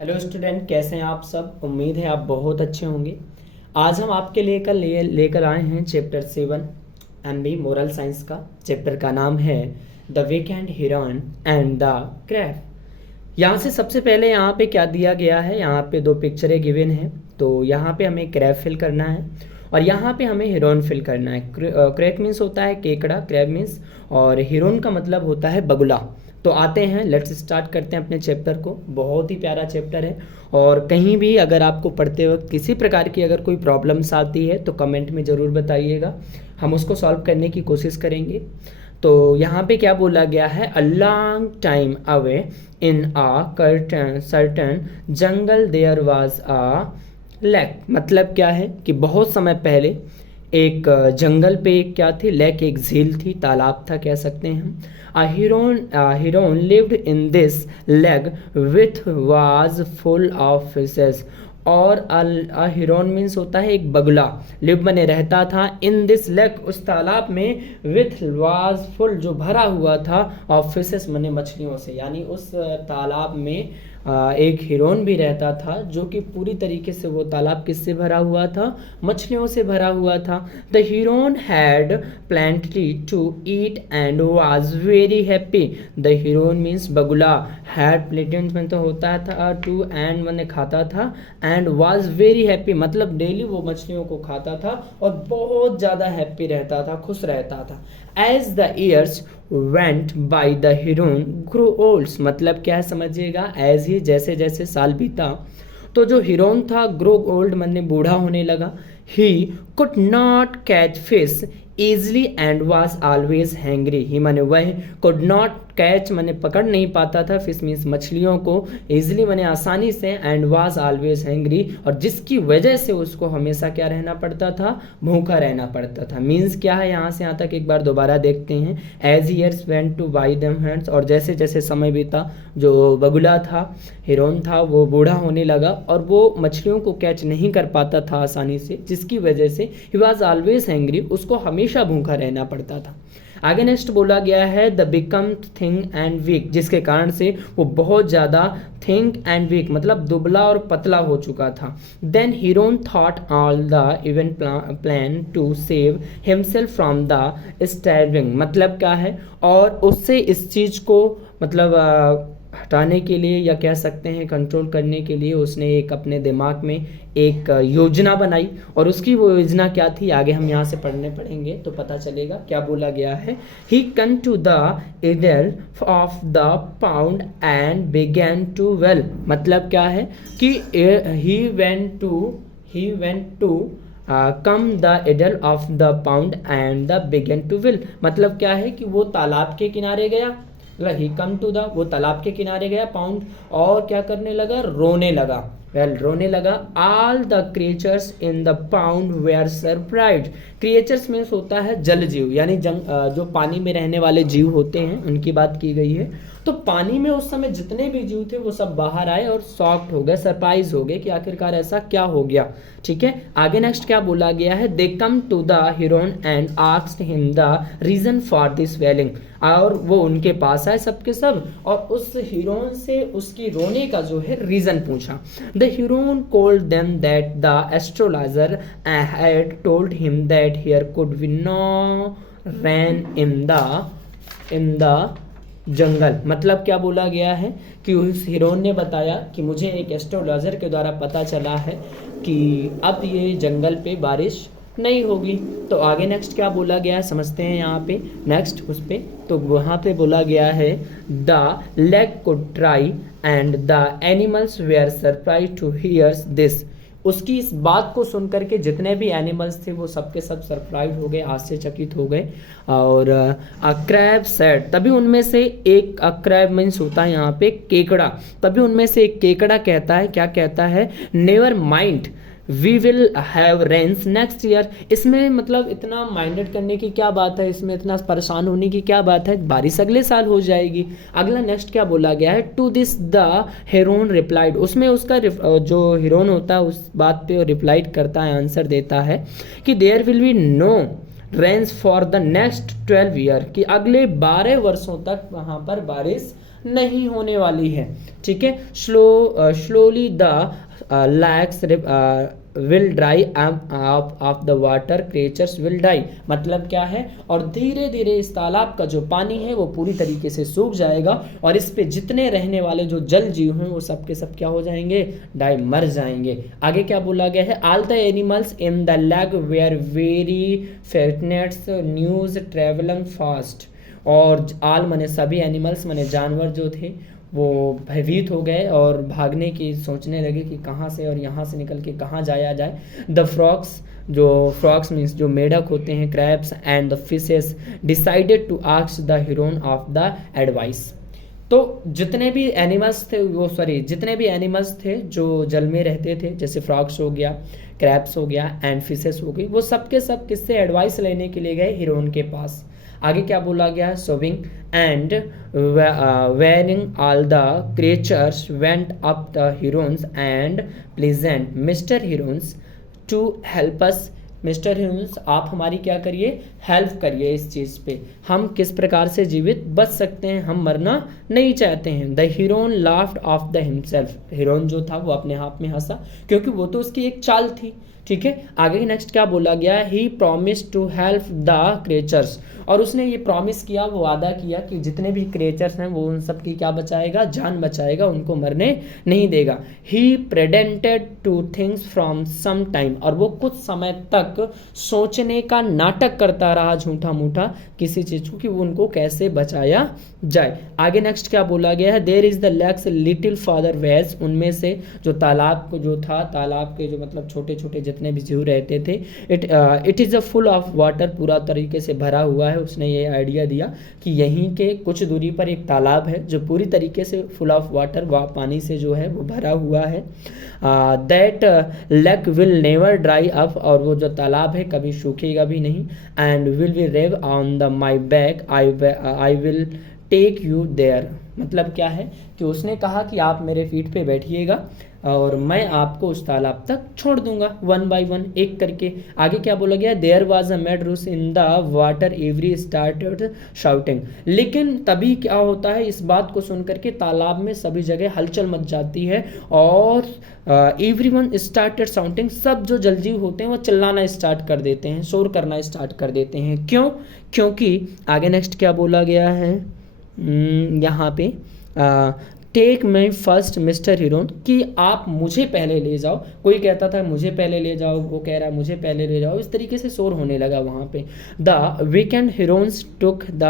Hello student, कैसे हैं आप सब। उम्मीद है आप बहुत अच्छे होंगे। आज हम आपके लेकर आए हैं चैप्टर 7 एमबी मोरल साइंस का। चैप्टर का नाम है the wicked heron and the crab. यहाँ से सबसे पहले यहाँ पे क्या दिया गया है, यहाँ पे दो पिक्चरें गिवन हैं। तो यहाँ पे हमें क्रैब फिल करना है और यहाँ पे हमें हीरोइन फिल करना है। क्रैक मीन्स होता है केकड़ा, क्रैब मीन्स, और हीरोइन का मतलब होता है बगुला। तो आते हैं, लेट्स स्टार्ट करते हैं अपने चैप्टर को। बहुत ही प्यारा चैप्टर है और कहीं भी अगर आपको पढ़ते वक्त किसी प्रकार की अगर कोई प्रॉब्लम्स आती है तो कमेंट में ज़रूर बताइएगा, हम उसको सॉल्व करने की कोशिश करेंगे। तो यहाँ पे क्या बोला गया है, a long time away in a certain jungle there was a lake. मतलब क्या है कि बहुत समय पहले एक जंगल पे एक क्या थी, लेक, एक झील थी, तालाब था कह सकते हैं हम। A heron lived in this lake which was full of fishes। और a heron मीन्स होता है एक बगुला, लिव बने रहता था, इन दिस लेक उस तालाब में, विथ वाज फुल जो भरा हुआ था, ऑफ फिशेस मने मछलियों से। यानी उस तालाब में एक हिरोन भी रहता था जो कि पूरी तरीके से वो तालाब किससे भरा हुआ था, मछलियों से भरा हुआ था। The heron had plenty to eat and was very happy. The heron means बगुला, हैड प्लेटेंट में तो होता था टू, एंड मैंने खाता था, एंड वाज वेरी हैप्पी मतलब डेली वो मछलियों को खाता था और बहुत ज़्यादा हैप्पी रहता था, खुश रहता था। As the years went by the heron grow old. मतलब क्या है समझिएगा, एज ही जैसे जैसे साल बीता तो जो हिरोन था ग्रो ओल्ड मैंने बूढ़ा होने लगा। He could not catch fish easily and was always hungry। ही माने वह, could not कैच मैंने पकड़ नहीं पाता था, फिश मीन्स मछलियों को, इजीली मैंने आसानी से, एंड वाज ऑलवेज हैंग्री और जिसकी वजह से उसको हमेशा क्या रहना पड़ता था, भूखा रहना पड़ता था। मीन्स क्या है, यहाँ से यहाँ तक एक बार दोबारा देखते हैं। As years went to by them hands, और जैसे जैसे समय बीता जो बगुला था, हिरोन था, वो बूढ़ा होने लगा और वो मछलियों को कैच नहीं कर पाता था आसानी से, जिसकी वजह से ही वाज ऑलवेज हैंग्री, उसको हमेशा भूखा रहना पड़ता था। आगे नेक्स्ट बोला गया है the become thing and weak, जिसके कारण से वो बहुत ज़्यादा थिंक एंड वीक मतलब दुबला और पतला हो चुका था। Then heron thought all the event plan to save himself from the starving. मतलब क्या है, और उससे इस चीज़ को मतलब हटाने के लिए या कह सकते हैं कंट्रोल करने के लिए उसने एक अपने दिमाग में एक योजना बनाई। और उसकी वो योजना क्या थी, आगे हम यहाँ से पढ़ने पड़ेंगे तो पता चलेगा। क्या बोला गया है, he come to the edge of the pond and began to wail. मतलब क्या है कि he went to come the edge of the pond and the began to wail. मतलब क्या है कि वो तालाब के किनारे गया, ही कम टू द, वो तालाब के किनारे गया, पाउंड, और क्या करने लगा, रोने लगा, रोने लगा। All the creatures in the pound were surprised. Creatures means होता है जल जीव, यानी जो पानी में रहने वाले जीव होते हैं उनकी बात की गई है। तो पानी में उस समय जितने भी जीव थे वो सब बाहर आए और शॉक्ड हो गए, सरप्राइज हो गए कि आखिरकार ऐसा क्या हो गया। ठीक है, आगे नेक्स्ट क्या बोला गया है, they come to the heron and asked him the reason for this wailing. और वो उनके पास आए सबके सब और उस हिरोन से उसकी रोने का जो है रीजन पूछा। The heron cold them that the astrologer had told him that here could be no rain in the jungle. मतलब क्या बोला गया है कि उस हीरोन ने बताया कि मुझे एक एस्ट्रोलॉजर के द्वारा पता चला है कि अब ये जंगल पे बारिश नहीं होगी। तो आगे नेक्स्ट क्या बोला गया है समझते हैं यहाँ पे नेक्स्ट उस पे। तो वहाँ पे बोला गया है the leg could try and the animals were surprise to hears this. उसकी इस बात को सुनकर के जितने भी एनिमल्स थे वो सबके सब सरप्राइज हो गए, आश्चर्यचकित हो गए। और क्रैब सेड, तभी उनमें से एक, क्रैब मीन्स होता है यहाँ पे केकड़ा, तभी उनमें से एक केकड़ा कहता है, क्या कहता है, never mind we will have rains next year. इसमें मतलब इतना माइंडेड करने की क्या बात है, इसमें इतना परेशान होने की क्या बात है, बारिश अगले साल हो जाएगी। अगला नेक्स्ट क्या बोला गया है, to this the heron replied. उसमें उसका जो हीरोन होता है उस बात पे रिप्लाइड करता है, आंसर देता है कि there will be no rains for the next 12 year, कि अगले 12 वर्षों तक वहाँ पर बारिश नहीं होने वाली है। ठीक है, slowly the lakes will dry off the water creatures will die. मतलब क्या है, और धीरे धीरे इस तालाब का जो पानी है वो पूरी तरीके से सूख जाएगा और इस पे जितने रहने वाले जो जल जीव हैं वो सब के सब क्या हो जाएंगे, डाई, मर जाएंगे। आगे क्या बोला गया है, all the animals in the lake were very frightened news travelling fast. और आल माने सभी, एनिमल्स माने जानवर जो थे वो भयभीत हो गए और भागने की सोचने लगे कि कहाँ से और यहाँ से निकल के कहाँ जाया जाए। द फ्रॉक्स मीन्स जो मेढक होते हैं, crabs and the fishes decided to ask the heron of the advice. तो जितने भी एनिमल्स थे जो जल में रहते थे, जैसे फ्रॉक्स हो गया, क्रैब्स हो गया एंड फिशेस हो गई, वो सब के सब किससे एडवाइस लेने के लिए गए, हीरोन के पास। आगे क्या बोला गया, sowing and wearing all the creatures went up the herons and pleasant mister herons to help us. Mister herons आप हमारी क्या करिए, हेल्प करिए इस चीज़ पे, हम किस प्रकार से जीवित बच सकते हैं, हम मरना नहीं चाहते हैं। The Heron laughed of the himself. Heron जो था वो अपने आप में हंसा क्योंकि वो तो उसकी एक चाल थी। ठीक है, आगे नेक्स्ट क्या बोला गया, he promise to help the creatures. और उसने ये प्रॉमिस किया, वो वादा किया कि जितने भी क्रिएचर्स हैं वो उन सब की क्या बचाएगा, जान बचाएगा, उनको मरने नहीं देगा। He pretended to things from some time. और वो कुछ समय तक सोचने का नाटक करता रहा झूठा मूठा किसी चीज़ को कि वो उनको कैसे बचाया जाए। आगे नेक्स्ट क्या बोला गया है, there is the lakes little farther ways. उनमें से जो तालाब को जो था, तालाब के जो मतलब छोटे छोटे जितने भी जीव रहते थे, it is a full of water, पूरा तरीके से भरा हुआ है। उसने ये आइडिया दिया कि यहीं के कुछ दूरी पर एक तालाब है जो पूरी तरीके से फुल ऑफ वाटर, पानी से जो है वो भरा हुआ है। That lake will never dry up. और वो जो तालाब है कभी सूखेगा भी नहीं। And will be rev on the my back, I will take you there. मतलब क्या है कि उसने कहा कि आप मेरे पीठ पे बैठिएगा और मैं आपको उस तालाब तक छोड़ दूंगा, 1 by 1 एक करके। आगे क्या बोला गया, देयर वॉज अ मैड रूस in the water every started shouting. लेकिन तभी क्या होता है, इस बात को सुनकर के तालाब में सभी जगह हलचल मच जाती है और एवरीवन स्टार्टेड शाउटिंग। सब जो जलजीव होते हैं वो चिल्लाना स्टार्ट कर देते हैं, शोर करना स्टार्ट कर देते हैं। क्यों, क्योंकि आगे नेक्स्ट क्या बोला गया है यहाँ पे, take my first mister heron, कि आप मुझे पहले ले जाओ। कोई कहता था मुझे पहले ले जाओ, वो कह रहा है मुझे पहले ले जाओ, इस तरीके से शोर होने लगा वहाँ पे। The weekend Heron's took the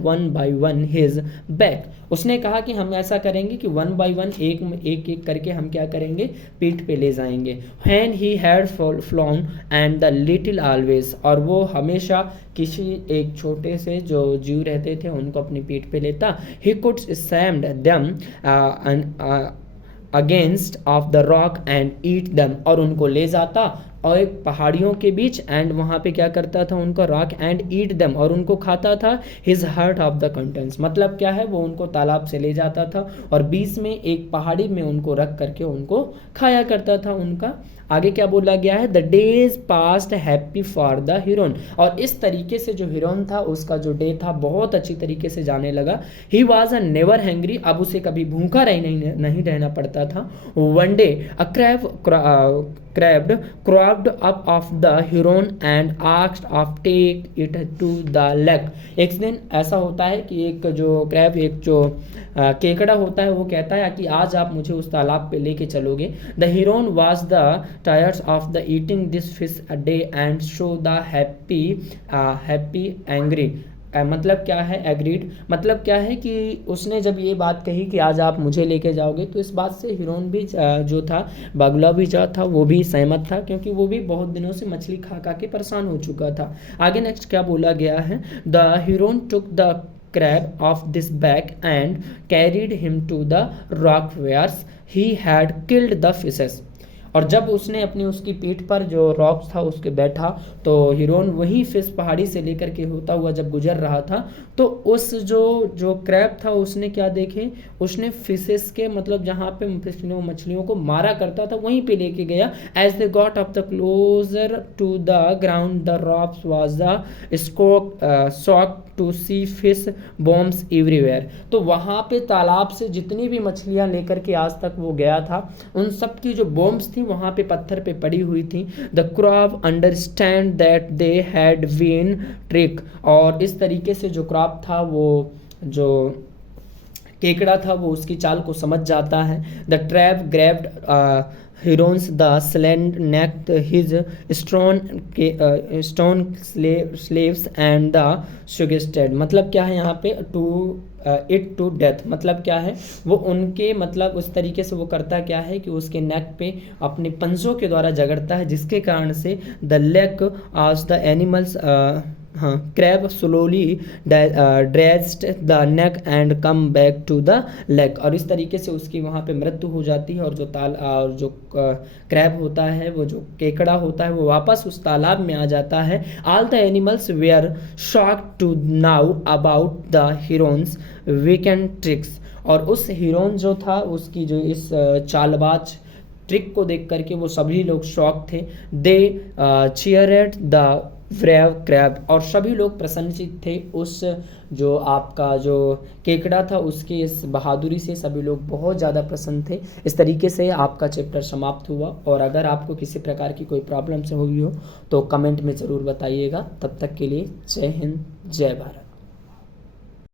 one by one his back. उसने कहा कि हम ऐसा करेंगे कि 1 by 1 एक करके हम क्या करेंगे, पीठ पे ले जाएंगे। When he had flown and the little always. और वो हमेशा किसी एक छोटे से जो जीव रहते थे उनको अपनी पीठ पे लेता। He could stamped them against of the rock and eat them. और उनको ले जाता और एक पहाड़ियों के बीच एंड वहाँ पे क्या करता था, उनको रॉक एंड ईट देम, और उनको खाता था। His heart of the contents. मतलब क्या है, वो उनको तालाब से ले जाता था और बीच में एक पहाड़ी में उनको रख करके उनको खाया करता था उनका। आगे क्या बोला गया है, the days past happy for the Heron. और इस तरीके से जो हीरोन था उसका जो डे था बहुत अच्छी तरीके से जाने लगा। He was a never hungry. अब उसे कभी भूखा नहीं रहना पड़ता था। One day a crab up of the heron and asked of take it to the lake. एक दिन ऐसा होता है कि एक जो क्रैब, एक जो केकड़ा होता है, वो कहता है कि आज आप मुझे उस तालाब पे लेके चलोगे। The Heron was the tyres of the eating this fish a day and show the happy angry. मतलब क्या है, एग्रीड। मतलब क्या है कि उसने जब ये बात कही कि आज आप मुझे लेके जाओगे, तो इस बात से हीरोन भी जो था, बगुला भी जो था, वो भी सहमत था क्योंकि वो भी बहुत दिनों से मछली खा खा के परेशान हो चुका था। आगे नेक्स्ट क्या बोला गया है, the Heron took the crab of this back and carried him to the rock where he had killed the fishes। और जब उसने अपनी उसकी पीठ पर जो रॉक था उसके बैठा, तो हीरोन वही फिश पहाड़ी से लेकर के होता हुआ जब गुजर रहा था, तो उस जो क्रैब था उसने क्या देखे, उसने फिशेस के मतलब जहाँ पे मछलियों को मारा करता था वहीं पे लेके गया। As they got off the closer to the ground the rocks was the sock to see fish bombs everywhere. तो वहाँ पे तालाब से जितनी भी मछलियाँ लेकर के आज तक वो गया था, उन सब की जो बॉम्ब्स थी वहाँ पे पत्थर पे पड़ी हुई थी। The crab understand that they had been trick, और इस तरीके से जो क्रॉब था, वो जो केकड़ा था, वो उसकी चाल को समझ जाता है। The crab grabbed herons the slender neck his stone slaves and the suggested. मतलब क्या है यहाँ पे, टू इट टू डेथ, मतलब क्या है, वो उनके मतलब उस तरीके से वो करता क्या है कि उसके नेक पे अपने पंजों के द्वारा जगड़ता है, जिसके कारण से द लेग आज द एनिमल्स हाँ crab slowly dragged the neck and come back to the lake, और इस तरीके से उसकी वहाँ पे मृत्यु हो जाती है, और जो क्रैब होता है, वो जो केकड़ा होता है, वो वापस उस तालाब में आ जाता है। All the animals were shocked to now about the herons weekend tricks, और उस हीरोन जो था, उसकी जो इस चालबाज ट्रिक को देख करके वो सभी लोग शॉक थे। दे चीयरेड द ब्रेव क्रैब, और सभी लोग प्रसन्नचित थे उस जो आपका जो केकड़ा था उसकी इस बहादुरी से, सभी लोग बहुत ज़्यादा प्रसन्न थे। इस तरीके से आपका चैप्टर समाप्त हुआ, और अगर आपको किसी प्रकार की कोई प्रॉब्लम से हुई हो तो कमेंट में ज़रूर बताइएगा। तब तक के लिए जय हिंद, जय भारत।